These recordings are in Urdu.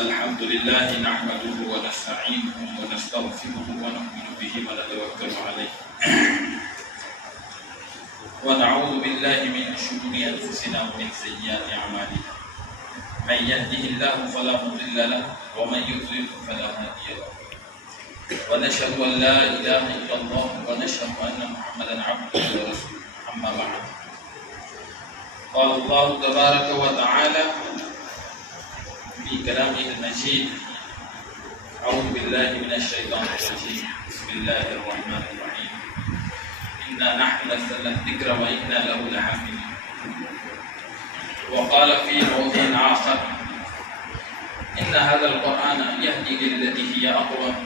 الحمد لله نحمده ونستعينه ونستغفره ونؤمن به ونتوكل عليه ونعوذ بالله من شرور أنفسنا ومن سيئات أعمالنا من يهده الله فلا مضل له ومن يضلل فلا هادي له ونشهد أن لا إله إلا الله ونشهد أن محمدا عبده ورسوله أما بعد قال الله تبارك وتعالى في كلامه المجيد أعوذ بالله من الشيطان الرجيم بسم الله الرحمن الرحيم إنا نحن نزلنا الذكر وإنا له لحافظون وقال في موضع آخر إن هذا القرآن يهدي للتي هي أقوم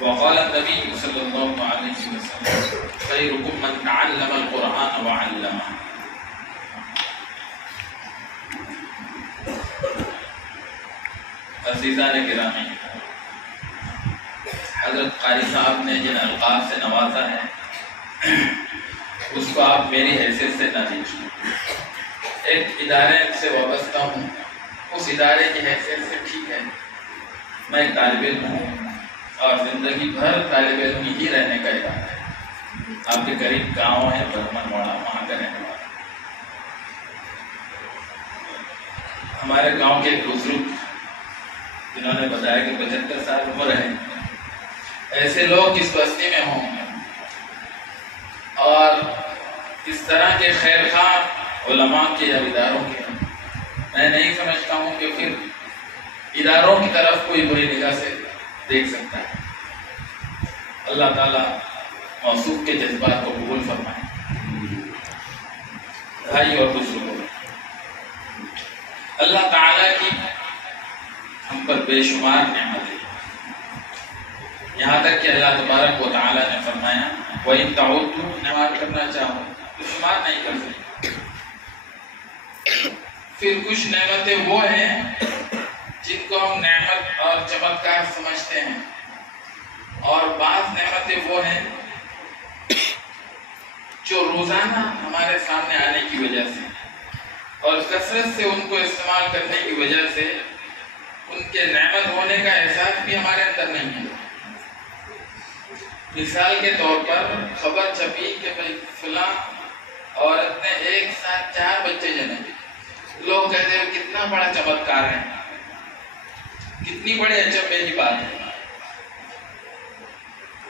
وقال النبي صلى الله عليه وسلم خيركم من تعلم القرآن وعلمه عزیزان گرامی، حضرت قاری صاحب نے جن القاب سے نوازا ہے اس کو آپ میری حیثیت سے نہ دیکھیں۔ ایک ادارے سے وابستہ ہوں، اس ادارے کی حیثیت سے ٹھیک ہے میں ایک طالب علم ہوں اور زندگی بھر طالب علم ہی رہنے کا ارادہ ہے۔ آپ کے قریب گاؤں ہے برمن واڑا، وہاں کا رہنے والا۔ ہمارے گاؤں کے ایک بزرگ جنہوں نے بتایا کہ 75 سال عمر ہے، ایسے لوگ جس بستی میں ہوں اور اس طرح کے خیر خواہ علماء کے یا اداروں کے، میں نہیں سمجھتا ہوں کہ پھر اداروں کی طرف کوئی بری نگاہ سے دیکھ سکتا ہے۔ اللہ تعالیٰ موصوف کے جذبات کو قبول فرمائے۔ بھائی اور بزرگوں، اللہ تعالیٰ کی ہم پر بے شمار نعمت ہے، یہاں تک کہ اللہ تبارک و تعالیٰ نے فرمایا وَإِن تَعُدُّوا نعمت کرنا چاہو تو شمار نہیں کر سکتے۔ پھر کچھ نعمتیں وہ ہیں جن کو ہم نعمت اور چمتکار سمجھتے ہیں، اور بعض نعمتیں وہ ہیں جو روزانہ ہمارے سامنے آنے کی وجہ سے اور کثرت سے ان کو استعمال کرنے کی وجہ سے ان کے نعمت ہونے کا احساس بھی ہمارے اندر نہیں ہے۔ مثال کے طور پر خبر چھپی کہ فلاں عورت نے ایک ساتھ 4 بچے جنے، لوگ کہتے ہیں کتنا بڑا چمتکار ہے، کتنی بڑے اچنبے کی بات ہے۔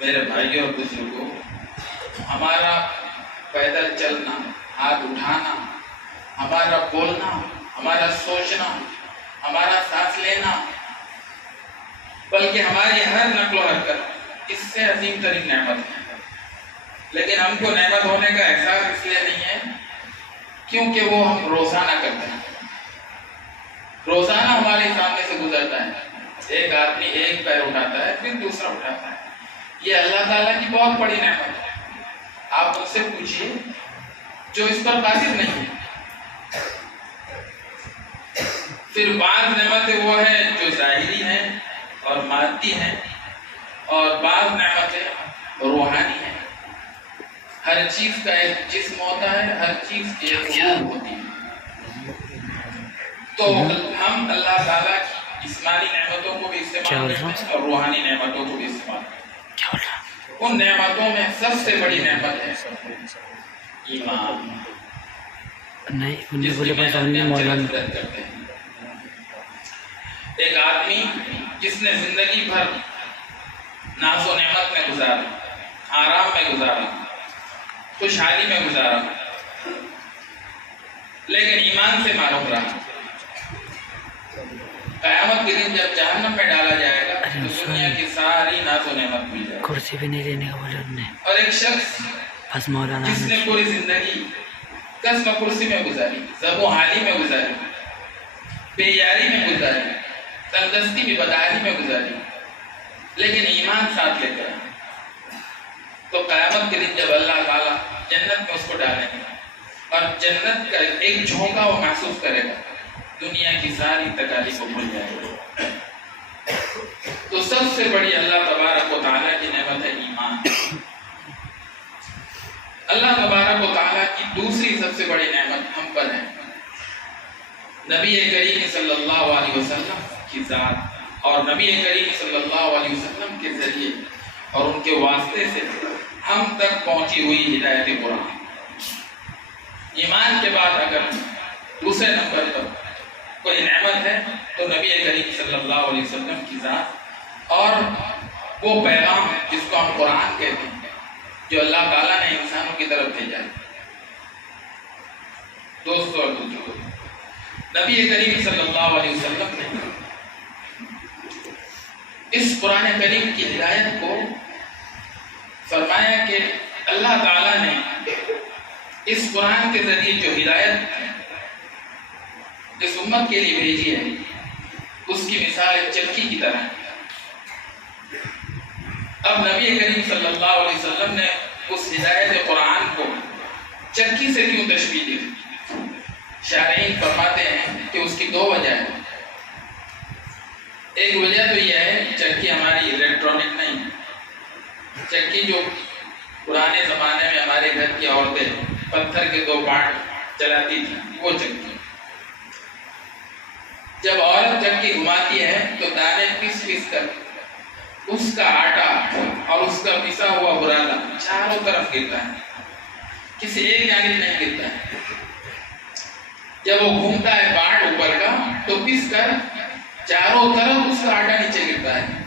میرے بھائیوں اور بزرگوں، ہمارا پیدل چلنا، ہاتھ اٹھانا، ہمارا بولنا، ہمارا سوچنا، ہمارا سانس لینا، بلکہ ہماری ہر نقل و حرکت اس سے عظیم ترین نعمت ہے۔ لیکن ہم کو نعمت ہونے کا احساس اس لیے نہیں ہے کیونکہ وہ ہم روزانہ کرتے ہیں، روزانہ ہمارے سامنے سے گزرتا ہے۔ ایک آدمی ایک پیر اٹھاتا ہے پھر دوسرا اٹھاتا ہے، یہ اللہ تعالیٰ کی بہت بڑی نعمت ہے۔ آپ ان سے پوچھیے جو اس پر قادر نہیں ہے۔ پھر بعض نعمتیں وہ ہیں جو ظاہری ہیں اور مادی ہیں، اور بعض نعمتیں روحانی ہیں۔ ہر چیز کا ایک جسم ہوتا ہے، ہر چیز کی ایک روح ہوتی ہے۔ تو ہم اللہ تعالیٰ کی جسمانی نعمتوں کو بھی استعمال کرتے ہیں اور روحانی نعمتوں کو بھی استعمال کرتے ہیں۔ ان نعمتوں میں سب سے بڑی نعمت ہے ایمان، جس کی محنت کرتے ہیں۔ ایک آدمی جس نے زندگی بھر ناز و نعمت میں گزارا، آرام میں گزارا، خوشحالی میں گزارا، لیکن ایمان سے معروف رہا، قیامت کے دن جب جہنم میں ڈالا جائے گا تو دنیا کی ساری ناز و نعمت مل جائے گی۔ کرسی بھی نہیں دینے کا بولے انہوں نے۔ اور ایک شخص بس مولانا جس نے پوری زندگی قسم کرسی میں گزاری، زب و حالی میں گزاری، بے یاری میں گزاری، تندرستی میں بدحالی میں گزاری، لیکن ایمان ساتھ لے کر، تو قیامت کے دن جب اللہ تعالیٰ جنت میں اس کو ڈالیں گے اور جنت کا ایک جھونکا وہ محسوس کرے گا، دنیا کی ساری تکالیف کو بھول جائے گا۔ تو سب سے بڑی اللہ تبارک و تعالیٰ کی نعمت ہے ایمان۔ اللہ تبارک و تعالیٰ کی دوسری سب سے بڑی نعمت ہم پر ہے، نبی کریم صلی اللہ علیہ وسلم کی ذات اور نبی کریم صلی اللہ علیہ وسلم کے ذریعے اور ان کے واسطے سے ہم تک پہنچی ہوئی ہدایت قرآن. ایمان کے بعد اگر دوسرے نمبر پر کوئی نعمت ہے تو نبی کریم صلی اللہ علیہ وسلم کی ذات اور وہ پیغام ہے جس کو ہم قرآن کہتے ہیں، جو اللہ تعالیٰ نے انسانوں کی طرف بھیجا ہے. دوستو اور بزرگو، نبی کریم صلی اللہ علیہ وسلم نے اس قرآن کریم کی ہدایت کو فرمایا کہ اللہ تعالیٰ نے اس قرآن کے ذریعے جو ہدایت اس امت کے لیے بھیجی ہے اس کی مثال ایک چکی کی طرح ہے. اب نبی کریم صلی اللہ علیہ وسلم نے اس ہدایت قرآن کو چکی سے کیوں تشبیہ دی؟ شارحین فرماتے ہیں کہ اس کی دو وجہ ہیں. ایک وجہ تو یہ ہے چکی ہماری الیکٹرانک نہیں ہے. چکی جو پرانے زمانے میں ہمارے گھر کی عورتیں پتھر کے دو پارٹ چلاتی تھی وہ چکی. جب عورت چکی گھماتی ہے تو دانے پیس پیس کر اس کا آٹا اور اس کا پسا ہوا برالا چاروں طرف گرتا ہے، کسی ایک جانب نہیں گرتا ہے. جب وہ گھومتا ہے پارٹ اوپر کا تو پس کر چاروں طرف اس کا آٹا نیچے گرتا ہے.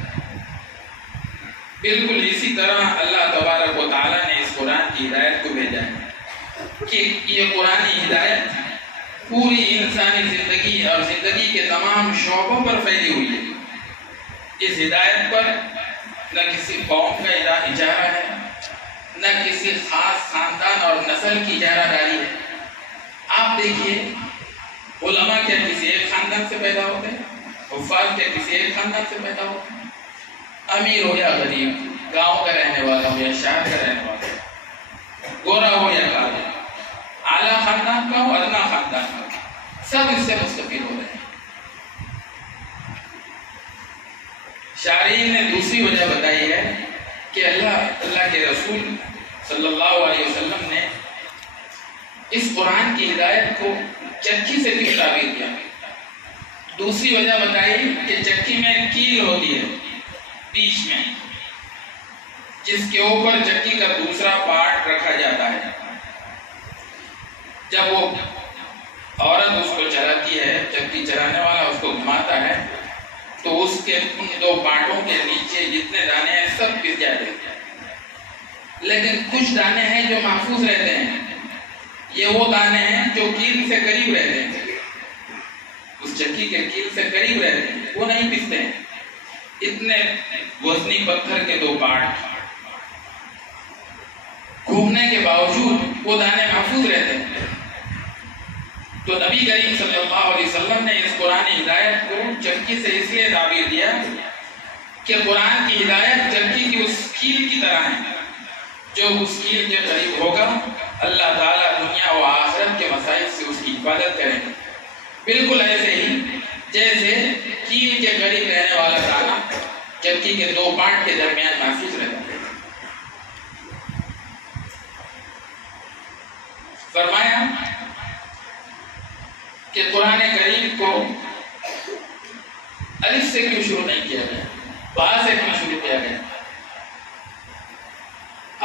بالکل اسی طرح اللہ تبارک و تعالیٰ نے اس قرآن کی ہدایت کو بھیجا ہے کہ یہ قرآنی ہدایت پوری انسانی زندگی اور زندگی کے تمام شعبوں پر پھیلی ہوئی ہے. اس ہدایت پر نہ کسی قوم کا اجارہ ہے، نہ کسی خاص خاندان اور نسل کی اجارہ داری ہے. آپ دیکھیے علماء کیا کسی ایک خاندان سے پیدا ہوتے ہیں، حفاظ کیا کسی ایک خاندان سے پیدا ہوتے ہیں، امیر ہو یا غریب، گاؤں کا رہنے والا ہو یا شہر کا رہنے والا ہو، گورا ہو یا کالا، اعلیٰ خاندان کا ہو ادنا خاندان کا، سب اس سے مستفید ہو رہے ہیں. شارحین نے دوسری وجہ بتائی ہے کہ اللہ کے رسول صلی اللہ علیہ وسلم نے اس قرآن کی ہدایت کو چکی سے کیوں تعبیر کیا. دوسری وجہ بتائی کہ چکی میں کیل ہوتی ہے بیچ میں، جس کے اوپر چکی کا دوسرا پارٹ رکھا جاتا ہے. جب وہ عورت اس کو چلاتی ہے، چکی چلانے والا اس کو گھماتا ہے تو اس کے ان دو پارٹوں کے نیچے جتنے دانے ہیں سب پس جاتے ہیں، لیکن کچھ دانے ہیں جو محفوظ رہتے ہیں. یہ وہ دانے ہیں جو کیل سے قریب رہتے ہیں، اس چکی کے کیل سے قریب رہتے ہیں، وہ نہیں پستے ہیں. اتنے وزنی پتھر کے دو پارٹ گھومنے کے باوجود وہ دانے محفوظ رہتے ہیں. تو نبی کریم صلی اللہ علیہ وسلم نے اس قرآن ہدایت کو چکی سے اس لیے تعبیر دیا کہ قرآن کی ہدایت چکی کی اس کیل کی طرح ہے. جو اس کیل کے قریب ہوگا اللہ تعالیٰ دنیا و آخرت کے مسائل سے اس کی حفاظت کریں گے. بالکل ایسے ہی جیسے کیل کے قریب رہنے والا دانا چکی کے دو پارٹ کے درمیان محفوظ رہتا ہے. فرمایا کہ قرآن کریم کو الف سے کیوں شروع نہیں کیا گیا، با سے کیوں شروع کیا گیا؟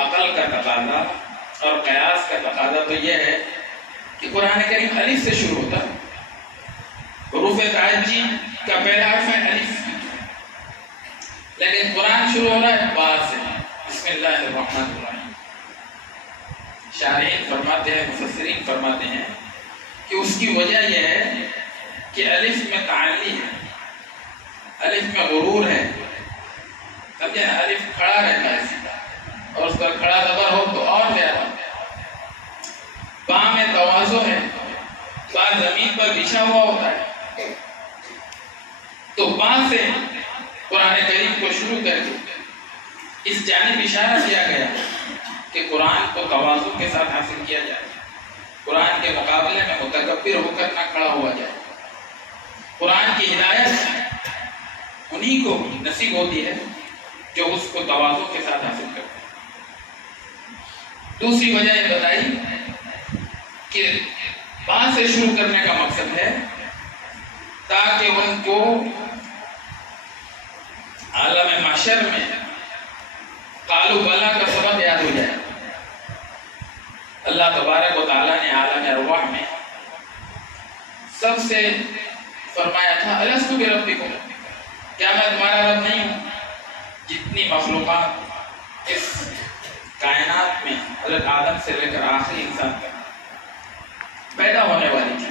عقل کا تقاضا اور قیاس کا تقاضا تو یہ ہے کہ قرآن کریم الف سے شروع ہوتا. حروف تعجی کا پہلا حرف ہے الف، لیکن قرآن شروع ہو رہا ہے با سے، بسم اللہ الرحمن الرحیم. شارحین فرماتے ہیں، مفسرین فرماتے ہیں کہ اس کی وجہ یہ ہے کہ الف میں تعلی ہے، الف میں غرور ہے. سمجھے نا، الف کھڑا رہتا ہے سیدھا اور اس پر کھڑا زبر ہو تو اور زیادہ. با میں تواضع ہے، با زمین پر بچھا ہوا ہوتا ہے. تو با سے قرآن کریم کو شروع کر کے اس جانب اشارہ کیا گیا کہ قرآن کو تواضع کے ساتھ حاصل کیا جائے، قرآن کے مقابلے میں متکبر ہو کر نہ کھڑا ہوا جائے. قرآن کی ہدایت انہی کو نصیب ہوتی ہے جو اس کو تواضع کے ساتھ حاصل کرتے ہیں. دوسری وجہ یہ بتائی کہ با سے شروع کرنے کا مقصد ہے تاکہ ان کو عالم محشر میں قالوا بلا کا سبب یاد ہو جائے۔ اللہ تبارک و تعالیٰ نے عالم ارواح میں سب سے فرمایا تھا الستو بربکم، کیا میں تمہارا رب نہیں ہوں؟ جتنی مخلوقات اس کائنات میں حضرت آدم سے لے کر آخری انسان تک پیدا ہونے والی تھی،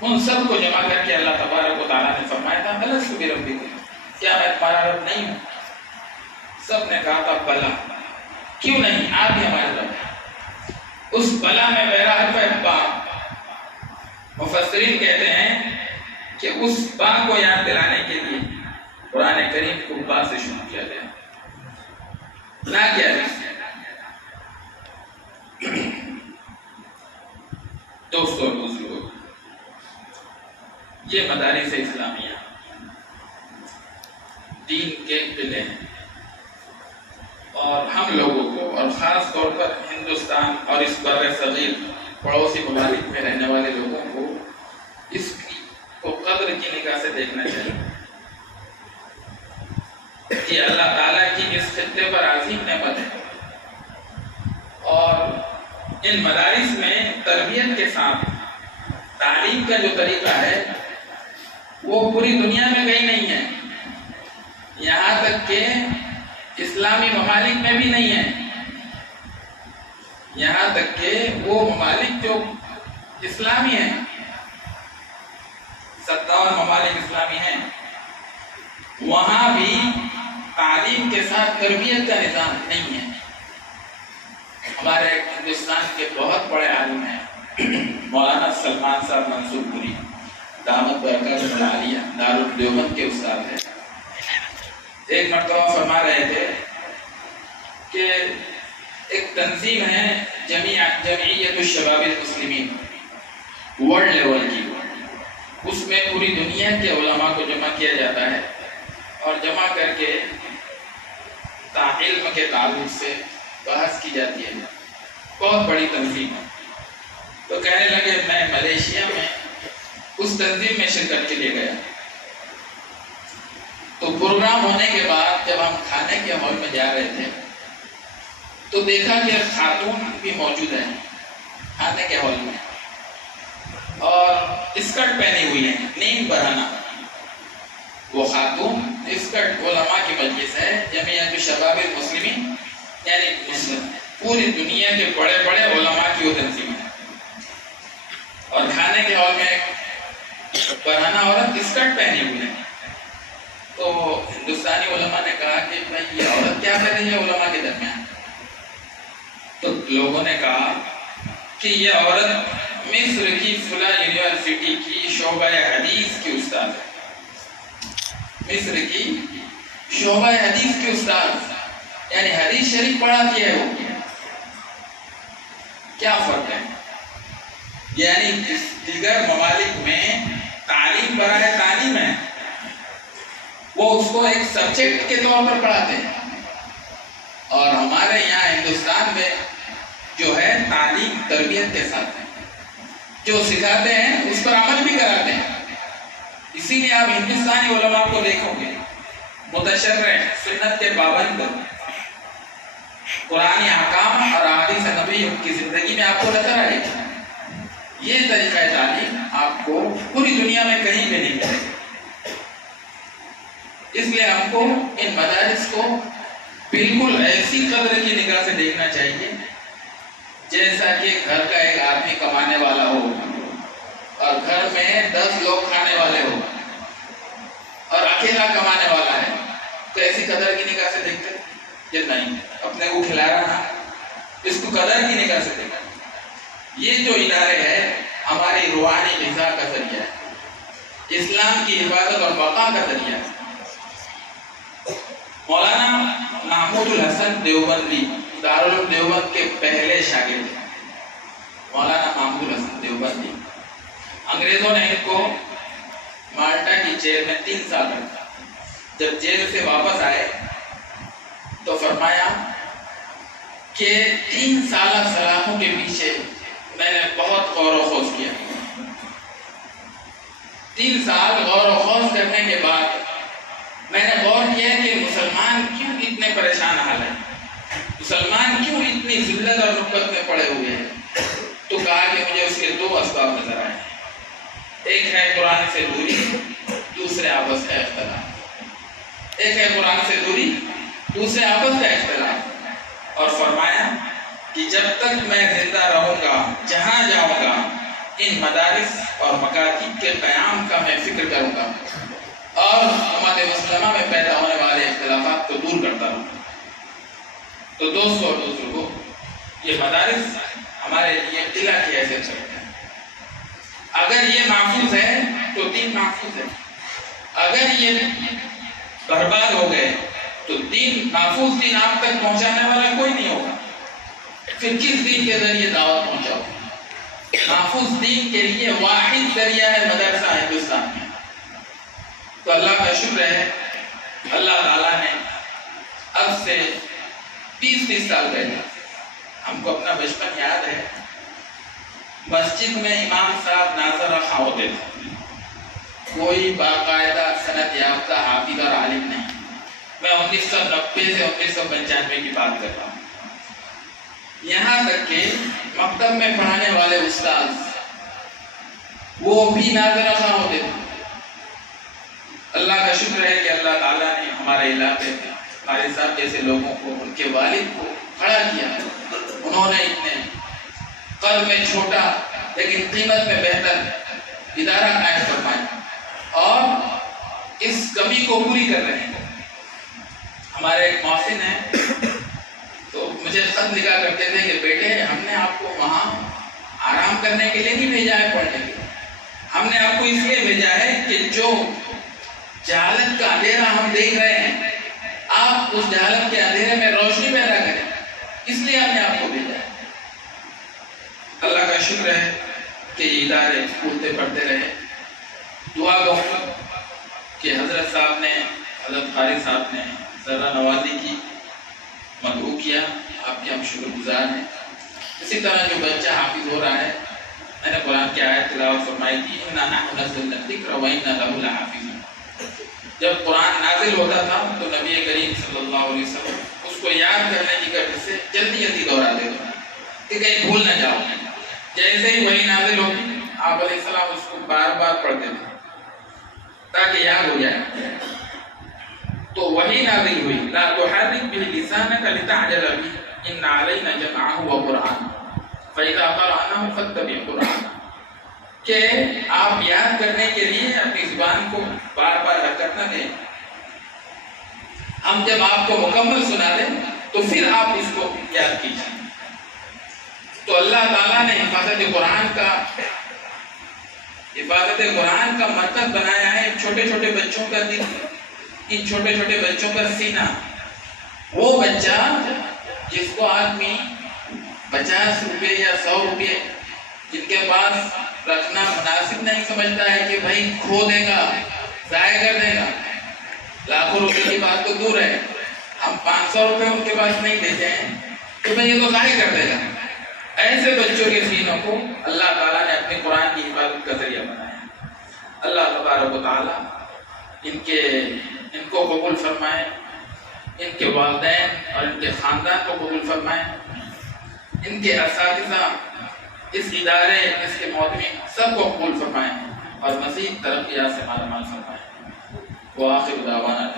ان سب کو جمع کر کے اللہ تبارک و تعالیٰ نے فرمایا تھا الستو بربکم، کیا میں تمہارا رب نہیں ہوں؟ سب نے کہا تھا بلا، کیوں نہیں، آپ ہی ہمارے رب ہیں۔ اس بلا میں میرا حرف با، مفسرین کہتے ہیں کہ اس با کو یاد دلانے کے لیے قرآن کریم کو با سے شروع کیا گیا، نہ کیا گیا۔ دوستو اور بزرگو، یہ مدارس اسلامیہ دین کے قلعے ہیں، اور ہم لوگوں کو اور خاص طور پر ہندوستان اور اس بر صغیر پڑوسی ممالک میں رہنے والے لوگوں کو اس کو قدر کی نگاہ سے دیکھنا چاہیے کہ اللہ تعالیٰ کی اس خطے پر عظیم نعمت ہے، اور ان مدارس میں تربیت کے ساتھ تعلیم کا جو طریقہ ہے وہ پوری دنیا میں کہیں نہیں ہے، یہاں تک کہ اسلامی ممالک میں بھی نہیں ہے، یہاں تک کہ وہ ممالک جو اسلامی ہیں، 57 ممالک اسلامی ہیں، وہاں بھی تعلیم کے ساتھ تربیت کا نظام نہیں ہے۔ ہمارے ہندوستان کے بہت بڑے عالم ہیں مولانا سلمان صاحب منصور پوری، دامت برکاتہ العالیہ، دارالدیوبند کے استاد ہیں۔ ایک مرتبہ فرما رہے تھے کہ ایک تنظیم ہے جمعیت الشباب المسلمین، ورلڈ لیول کی، اس میں پوری دنیا کے علماء کو جمع کیا جاتا ہے اور جمع کر کے علم کے تعلق سے بحث کی جاتی ہے، بہت بڑی تنظیم ہے۔ تو کہنے لگے میں ملیشیا میں اس تنظیم میں شرکت کے لیے گیا، تو پروگرام ہونے کے بعد جب ہم کھانے کے ہال میں جا رہے تھے تو دیکھا کہ خاتون بھی موجود ہیں کھانے کے ہال میں، اور اسکرٹ پہنی ہوئی ہے نیند برہنہ۔ وہ خاتون اسکرٹ علماء کی مجلس ہے، جمعیت الشباب المسلمین، یعنی مسلم پوری دنیا کے بڑے بڑے علماء کی وہ تنظیم ہے، اور کھانے کے ہال میں برہنہ عورت اسکرٹ پہنی ہوئی ہے۔ تو ہندوستانی علماء نے کہا کہ بھائی یہ عورت کیا کر رہی ہے علماء کے درمیان؟ تو لوگوں نے کہا کہ یہ عورت مصر کی فلاں یونیورسٹی کی شعبہ حدیث کی استاد ہے، مصر کی شعبہ حدیث کی استاد، یعنی حدیث شریف پڑھاتی ہے۔ وہ کیا فرق ہے؟ یعنی دیگر ممالک میں تعلیم برائے تعلیم ہے، وہ اس کو ایک سبجیکٹ کے طور پر پڑھاتے ہیں، اور ہمارے یہاں ہندوستان میں جو ہے تعلیم تربیت کے ساتھ ہے، جو سکھاتے ہیں اس پر عمل بھی کراتے ہیں۔ اسی لیے آپ ہندوستانی علماء کو دیکھو گے متشرع، سنت کے پابند، قرآنی احکام اور احادیث نبوی کی زندگی میں آپ کو نظر آئے گا۔ یہ طریقہ تعلیم آپ کو پوری دنیا میں کہیں بھی نہیں ملے گا۔ اس لیے ہم کو ان مدارس کو بالکل ایسی قدر کی نگاہ سے دیکھنا چاہیے جیسا کہ گھر کا ایک آدمی کمانے والا ہو اور گھر میں 10 لوگ کھانے والے ہو اور اکیلا کمانے والا ہے، تو ایسی قدر کی نگاہ سے دیکھتے کہ نہیں، اپنے کو کھلا رہا، اس کو قدر کی نگاہ سے دیکھا۔ یہ جو ادارے ہیں ہماری روحانی غذا کا ذریعہ ہے، اسلام کی حفاظت اور بقا کا ذریعہ ہے۔ مولانا محمود الحسن دیوبندی دارالعلوم دیوبند کے پہلے شاگرد ہیں، مولانا محمود الحسن دیوبندی۔ انگریزوں نے ان کو مالٹا کی جیل میں 3 سال رکھا۔ جب جیل سے واپس آئے تو فرمایا کہ 3 سالہ سلاخوں کے پیچھے میں نے بہت غور و خوض کیا، 3 سال غور و خوض کرنے کے بعد میں نے غور کیا کہ مسلمان کیوں اتنے پریشان حال ہیں، مسلمان کیوں اتنی ذلت اور رغبت میں پڑے ہوئے ہیں، تو کہا کہ مجھے اس کے 2 اسباب نظر آئے. ایک ہے قرآن سے دوری، دوسرے آپس کا اختلاف. ایک ہے قرآن سے دوری، دوسرے آپس کا اختلاف. اور فرمایا کہ جب تک میں زندہ رہوں گا، جہاں جاؤں گا، ان مدارس اور مکاتب کے قیام کا میں فکر کروں گا اور امت مسلمہ میں پیدا ہونے والے اختلافات کو دور کرتا رہوں گا. تو دوستو اور بزرگوں، یہ مدارس ہمارے لیے قلعہ کی حیثیت رکھتے ہیں. اگر یہ محفوظ ہے تو دین محفوظ ہے. اگر یہ برباد ہو گئے تو دین محفوظ دین آپ تک پہنچانے والا کوئی نہیں ہوگا. پھر کس دین کے ذریعے دعوت پہنچاؤ؟ محفوظ دین کے لیے واحد ذریعہ ہے مدرسہ ہندوستان میں. تو اللہ کا شکر ہے، اللہ تعالیٰ نے اب سے 20-30 سال پہلے، ہم کو اپنا بچپن یاد ہے، مسجد میں امام صاحب ناظر رکھا ہوتے تھے. کوئی باقاعدہ سند یافتہ حافظ اور عالم نہیں. میں 1990 سے 1995 کی بات کر رہا ہوں. یہاں تک کہ مکتب میں پڑھانے والے استاد وہ بھی ناظر رکھا ہوتے تھے. اللہ کا شکر ہے کہ اللہ تعالیٰ نے ہمارے علاقے میں ہمارے صاحب جیسے لوگوں کو، ان کے والد کو کھڑا کیا. انہوں نے اتنے قد میں چھوٹا لیکن قیمت میں بہتر ادارہ قائم فرمایا اور اس کمی کو پوری کر رہے ہیں. ہمارے ایک محسن ہیں، تو مجھے خط لکھا کرتے تھے کہ بیٹے ہم نے آپ کو وہاں آرام کرنے کے لیے نہیں بھیجا ہے، پڑھنے کے لیے ہم نے آپ کو اس لیے بھیجا ہے کہ جو جہالت کا اندھیرا ہم دیکھ رہے ہیں، آپ اس جہالت کے اندھیرے میں روشنی پیدا کریں، اس لیے ہم نے آپ کو بھیجا ہے. اللہ کا شکر ہے کہ یہ ادارے پھولتے پڑھتے رہے. دعا کروں کہ حضرت صاحب نے، حضرت قاری صاحب نے ذرا نوازی کی، مدعو کیا، آپ کے ہم شکر گزار ہیں. اسی طرح جو بچہ حافظ ہو رہا ہے، میں نے قرآن کی آیت تلاوت فرمائی تھی، اِنَّا نَحْنُ نَزَّلْنَا الذِّكْرَ وَإِنَّا لَهُ لَحَافِظُونَ. جب قرآن نازل ہوتا تھا تو نبی کریم صلی اللہ علیہ وسلم اس کو یاد کرنے کی غرض سے جلدی جلدی دہراتے تھے کہ کہیں بھول نہ جاؤ. جیسے ہی وہی نازل ہوتی، آپ علیہ السلام اس کو بار بار پڑھتے تھے تاکہ یاد ہو جائے. تو وہی نازل ہوئی، لا تحرک به لسانک لتعجل به ان علینا جمعہ وقرآنہ فاذا قرأناه فاتبع قرآنہ، کہ آپ یاد کرنے کے لیے اپنی زبان کو بار بار حرکت نہ دیں. ہم جب آپ کو مکمل سنا دیں تو پھر آپ اس کو یاد کیجیے. تو اللہ تعالیٰ نے حفاظت قرآن کا مرکز بنایا ہے چھوٹے چھوٹے بچوں کا دل، ان چھوٹے چھوٹے بچوں کا سینہ. وہ بچہ جس کو آدمی 50 روپے یا 100 روپے جن کے پاس رکھنا مناسب نہیں سمجھتا ہے کہ بھائی کھو دے گا، ضائع کر دے گا، لاکھوں روپے کی بات تو دور ہے، ہم 500 روپے ان کے پاس نہیں دیتے ہیں تو بھائی یہ تو ضائع کر دے گا. ایسے بچوں کے سینوں کو اللہ تعالیٰ نے اپنے قرآن کی حفاظت کا ذریعہ بنایا. اللہ تبارک و تعالیٰ ان کو قبول فرمائے، ان کے والدین اور ان کے خاندان کو قبول فرمائے، ان کے اساتذہ، اس ادارے، اس کے معلمین سب کو قبول فرمائے اور مزید ترقیات سے مالا مال فرمائے. وآخر دعوانا